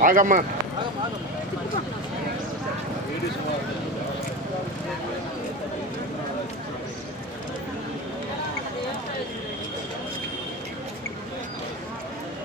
ఆగమ్మా.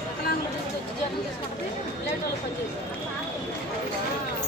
వికలాంగులు తీసుకొచ్చి జీతం తీసుకుంటే లేట్ వాళ్ళు పనిచేస్తారు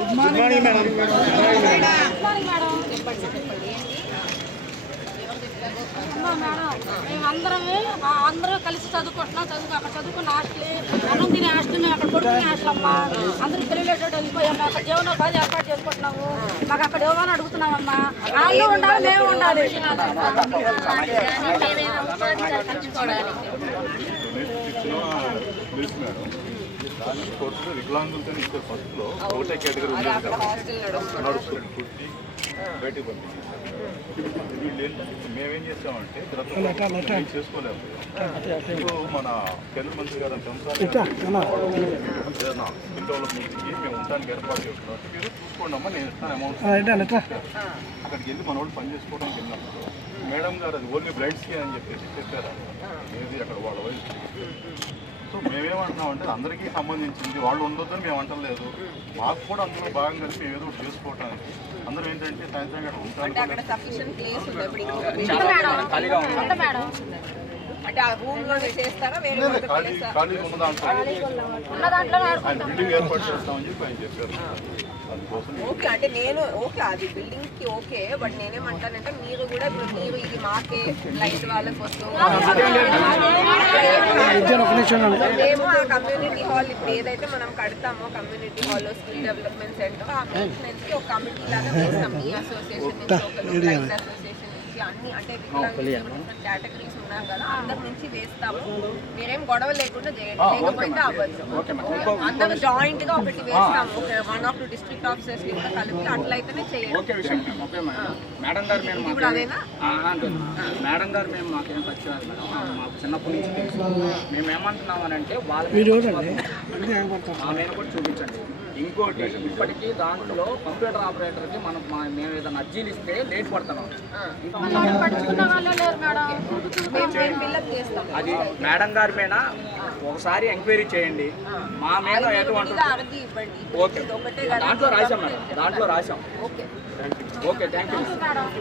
good morning madam good morning madam అమ్మా మేడం మేమందరం అందరూ కలిసి చదువుకుంటున్నాం. చదువుకు అక్కడ చదువుకున్న హాస్టల్. అన్నం తినే హాస్టల్ మేము అక్కడ కొట్టుకునే హాస్టల్ అమ్మా. అందరూ తెలియలేటట్టు వెళ్ళిపోయాం. మేము అక్కడ జీవనోపాధి ఏర్పాటు చేసుకుంటున్నాము. మాకు అక్కడ ఇవ్వమని అడుగుతున్నామమ్మా? వాళ్ళు ఉండాలి మేము ఉండాలి. దాన్ని కొడుతూ వికలాంగులతో ఇచ్చారు ఫస్ట్లో ఒకటే కేటగిరీ కదా. నడుస్తుంది బయటకు పంపించారు మేమేం చేస్తామంటే చేసుకోలేము. ఇప్పుడు మన కేంద్ర మంత్రి గారు డెవలప్మెంట్కి మేము ఉండడానికి ఏర్పాటు చేస్తున్నాం. మీరు చూసుకోండి అమ్మా నేను ఇస్తాను అమౌంట్ అక్కడికి వెళ్ళి మన వాళ్ళు పని చేసుకోవడానికి వెళ్ళినప్పుడు మేడం గారు అది ఓన్లీ బ్లైండ్స్కి అని చెప్పేసి చెప్పారు. ఏది అక్కడ వాళ్ళ వయసు? సో మేమేమంటున్నామంటే అందరికీ సంబంధించింది. వాళ్ళు ఉండొద్దని మేము అంటలేదు మాకు కూడా అందులో భాగం కలిసి ఏదో ఒకటి చేసుకోవటానికి అందరూ ఏంటంటే సాయంత్రం అక్కడ ఉంటానికి అంటే ఆ రూమ్లో చేస్తారా వేరే ఉన్న దాంట్లో ఉన్న దాంట్లోనే ఆయన ఆడుకుంటాం బిల్డింగ్ ఏర్పాటు చేస్తామని చెప్పి ఆయన చెప్పారు అందుకోసం ఓకే అంటే నేను ఓకే అది బిల్డింగ్కి ఓకే బట్ నేనేమంటానంటే మీరు కూడా ఇప్పుడు మీరు ఇది మాకే లైట్ వాళ్ళ కోసం మేము ఆ కమ్యూనిటీ హాల్ ఇప్పుడు ఏదైతే మనం కడతామో community hall skill development centre ఆ మెయింటెనెన్స్కి ఒక కమిటీ లాగా వేస్తాం ఈ అసోసియేషన్ నుంచి అసోసియేషన్ నుంచి అన్ని అంటే కేటగిరీస్ కదా అందరి నుంచి వేస్తాము. మీరేం గొడవ లేకుండా చేయండి. లేకపోతే అవ్వదు. అందరూ జాయింట్గా ఒకటి వేస్తాము. ఒక వన్ ఆఫ్ టూ డిస్ట్రిక్ట్ ఆఫీసర్స్ని కూడా కలిపి అట్లయితేనే చేయండి. మేడం. మేడం. గారు మేము ఇప్పుడు అదేనా? మేడం. గారు మేము మాకేం పరిచయం మేడం. మాకు చిన్నప్పటి నుంచి తెలుసు. మేము ఏమంటున్నామనంటే వాళ్ళ కూడా చూపించండి. ఇంకోటి ఇప్పటికీ దాంట్లో కంప్యూటర్ ఆపరేటర్కి మనం మా- మేము ఏదైనా అర్జీలు ఇస్తే లేట్ పడుతున్నాం అది మేడం గారి మీద ఒకసారి ఎంక్వైరీ చేయండి. మా మీద ఎటువంటి ఓకే. దాంట్లో రాశాం మేడం. దాంట్లో రాశాం. ఓకే. Thank you